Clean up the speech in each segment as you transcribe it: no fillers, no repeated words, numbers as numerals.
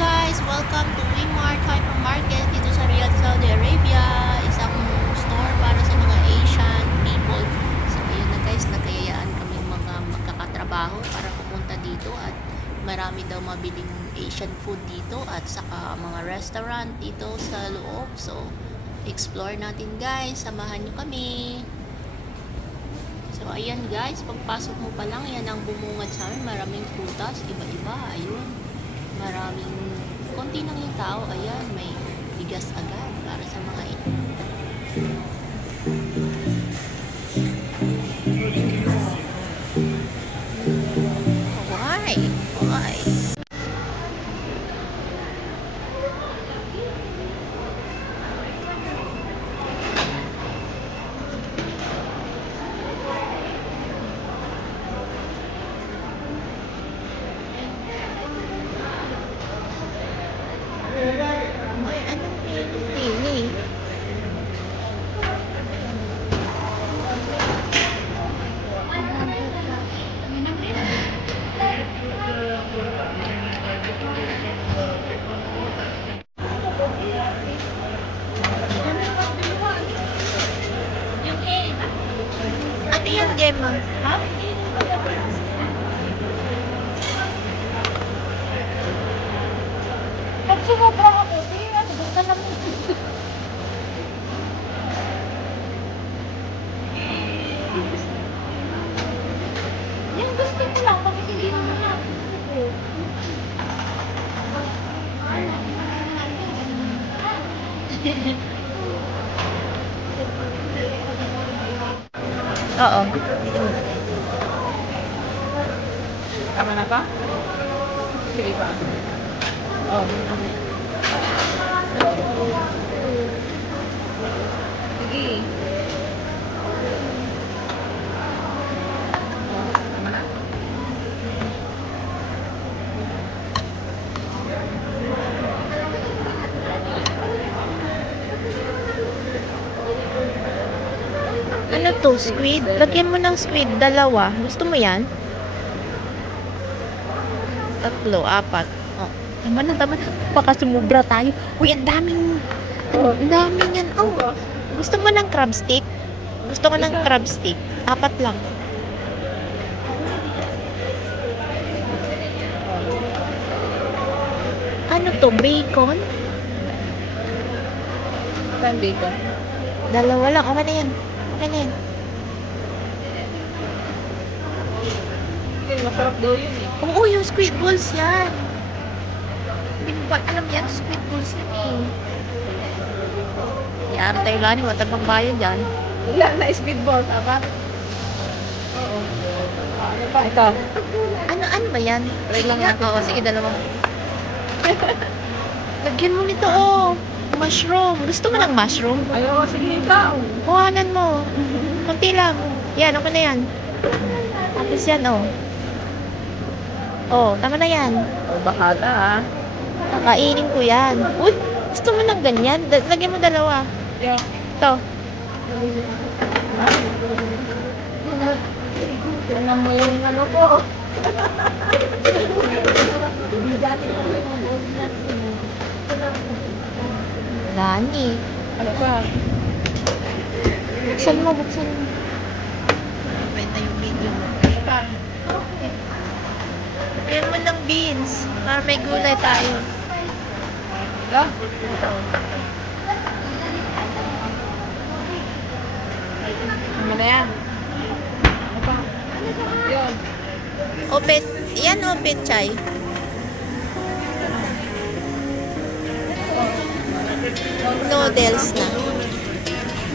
guys! Welcome to Wimart Hypermarket dito sa Riyadh, Saudi Arabia. Isang store para sa mga Asian people. So ayun na guys, nagkayayaan kaming mga magkakatrabaho para pumunta dito at marami daw mabiling Asian food dito at saka mga restaurant dito sa loob. So explore natin guys, samahan nyo kami. So ayan guys, pagpasok mo pa lang, yan ang bumungad sa amin. Maraming prutas, iba-iba, ayun. Maraming, konti lang yung tao, ayan, may bigas agad para sa mga why? Ano yung Gemma? Ha? Pag sumobra ako, basta lang mo. Yung gusto ko lang, pag hindi naman na. Oo. Tama na pa? Sige pa. Oh. Sige. Tama na. Ano to? Squid? Lagyan mo ng squid. Dalawa. Gusto mo yan? Tatlo, apat. Oh. Tama na. Baka sumubra tayo. Uy, ang daming. Ang daming yan. Oh. Gusto mo ng crab stick? Gusto ko ng crab stick. Apat lang. Ano to? Bacon? Saan bacon? Dalawa lang. Okay na yan. Okay na yan. Masarap daw yun eh. Oo, yung squid balls yan. Hindi mo ba alam yan? Squid balls yan eh. Yan, tayo lang. Wala bang bayan dyan. Ilan na speedball? Apat? Oo. Ano pa? Ito. Ano ba yan? Try lang natin. Oo, sige, dalawa. Lagyan mo nito, oh. Mushroom. Gusto mo ng mushroom? Ayaw, sige ikaw. Kuhanan mo. Kunti lang. Yan, okay na yan. Tapos yan, oh. Oh, tama na yan. Oh, bahala ah. Kakainin ko yan. Uy, gusto mo ng ganyan? Lagyan mo dalawa. Yeah. Ito. Tingnan mo yung ano ko. Lani. Ano pa? Buksan mo. Pwede yung video mo. Ano pa? Lagyan mo ng beans. Para may gulay tayo. Ito? Ano na yan? Ano pa? Yun. Opet. Yan, opet chay. Noodles na.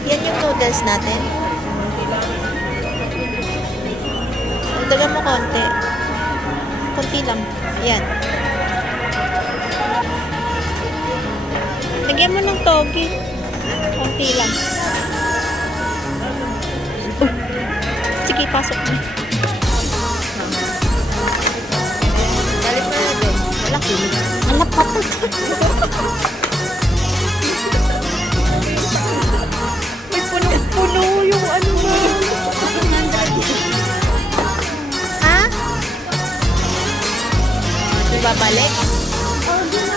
Yan yung noodles natin. Dagan mo konti. Konti lang. Yan. Lagyan mo ng togi. Konti lang. Sige, pasok mo. Balik mo na doon. Malaki. Anak patas. May puno yung ano mo. Ha? Di ba balik? Oh, di na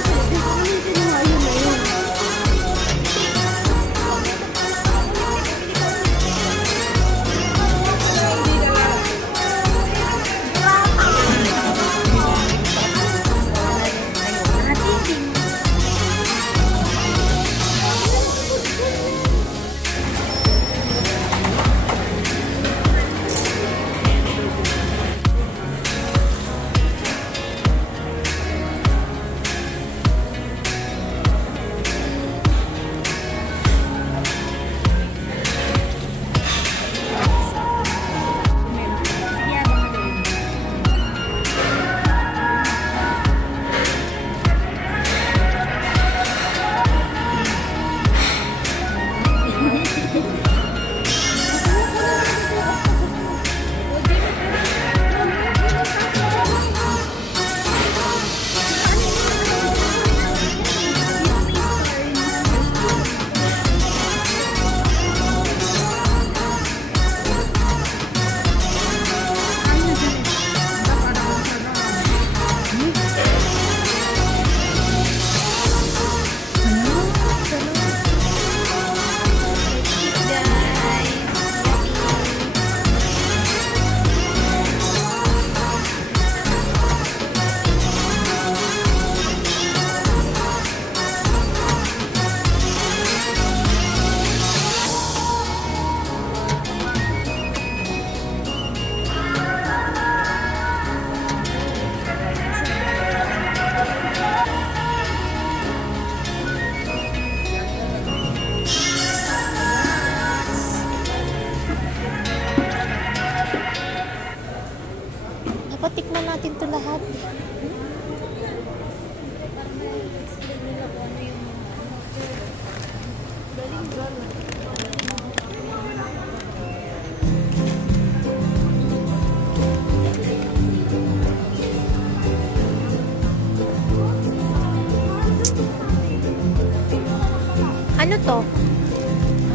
Magkano to?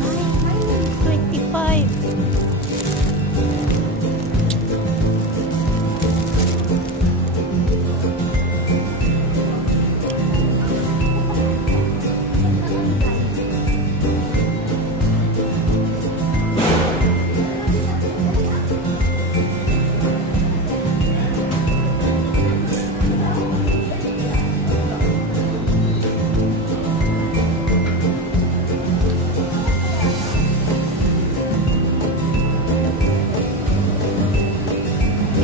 Ay, 25.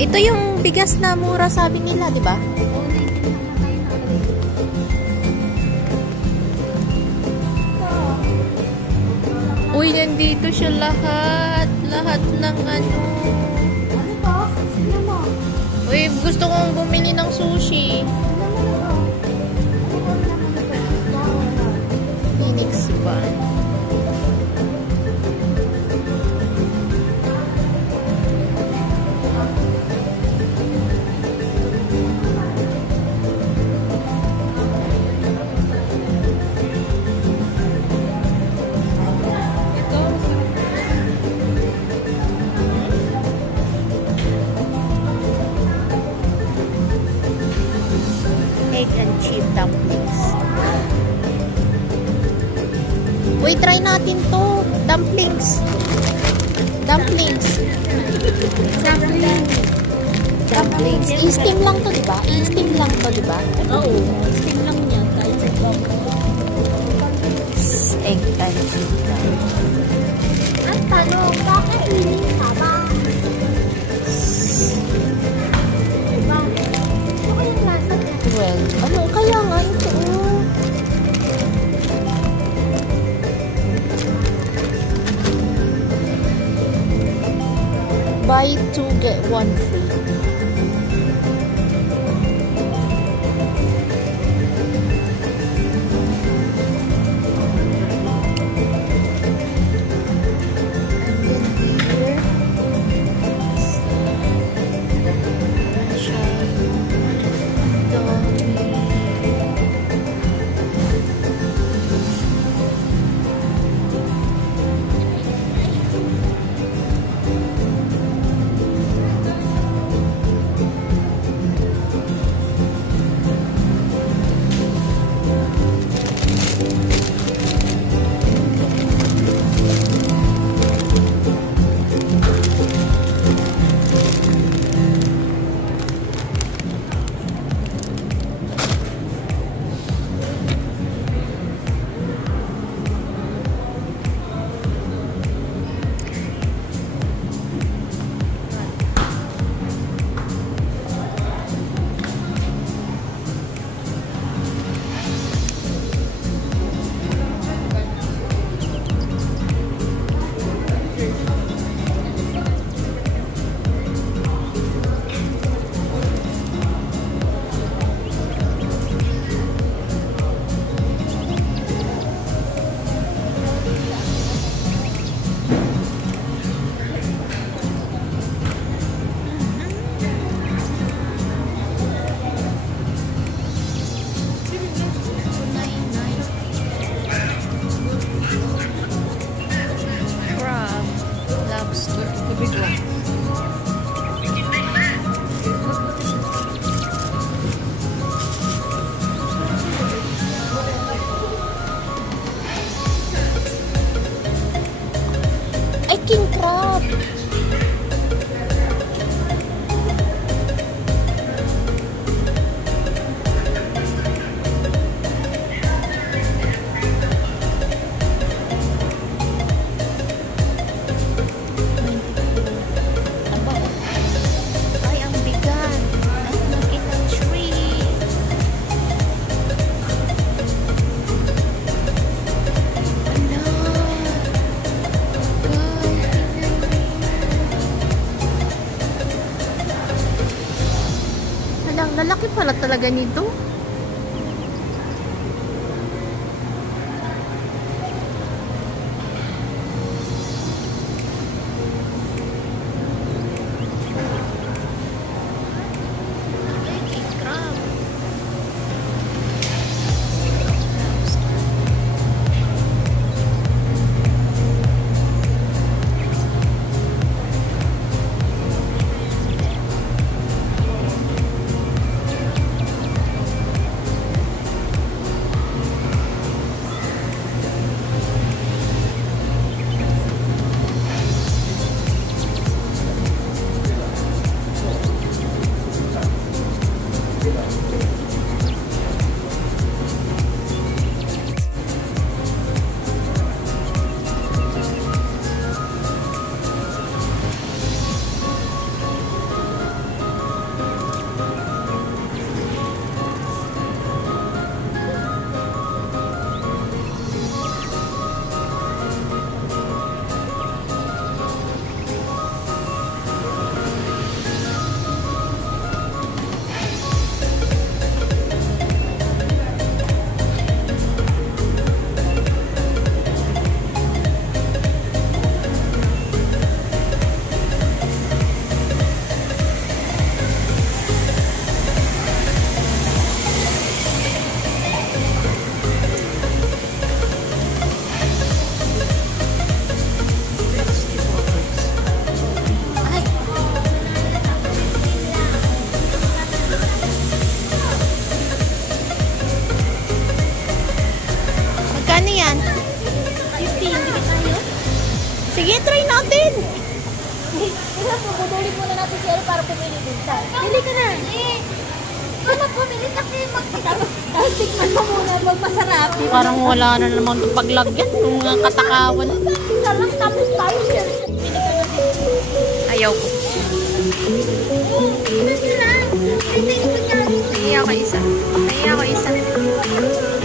Ito yung bigas na mura sabi nila, di ba? Uy, nandito siya lahat. Lahat ng ano. Ano to? Ano mo? Uy, gusto kong bumili ng sushi. Phoenix ba? Egg and chip dumplings. Uy, try natin to. Dumplings. Dumplings. Dumplings. I-steam lang to, di ba? I-steam lang to, di ba? Oo. Steam lang niya. Egg and chip. Ang tanong, kakainin ka ba? Diba? Ito ko yung lasa niya. Well, ano kaya nga ito? Buy 2 get 1 free. Ay, king crab. Ay, ang bigat. Ay, nakita tree. Ang lalaki pala talaga nito. natin. Kaya pupudulin muna natin si El para pumili din tayo. Pili ka na. Wala pumili kasi tapos tikman mo muna pag masarap. Parang wala na naman itong paglagyan ng mga katakawan. Isa lang tapos tayo siya. Pili ka na din. Ayaw ko. Isa lang. Hindi ko Kaya ako isa.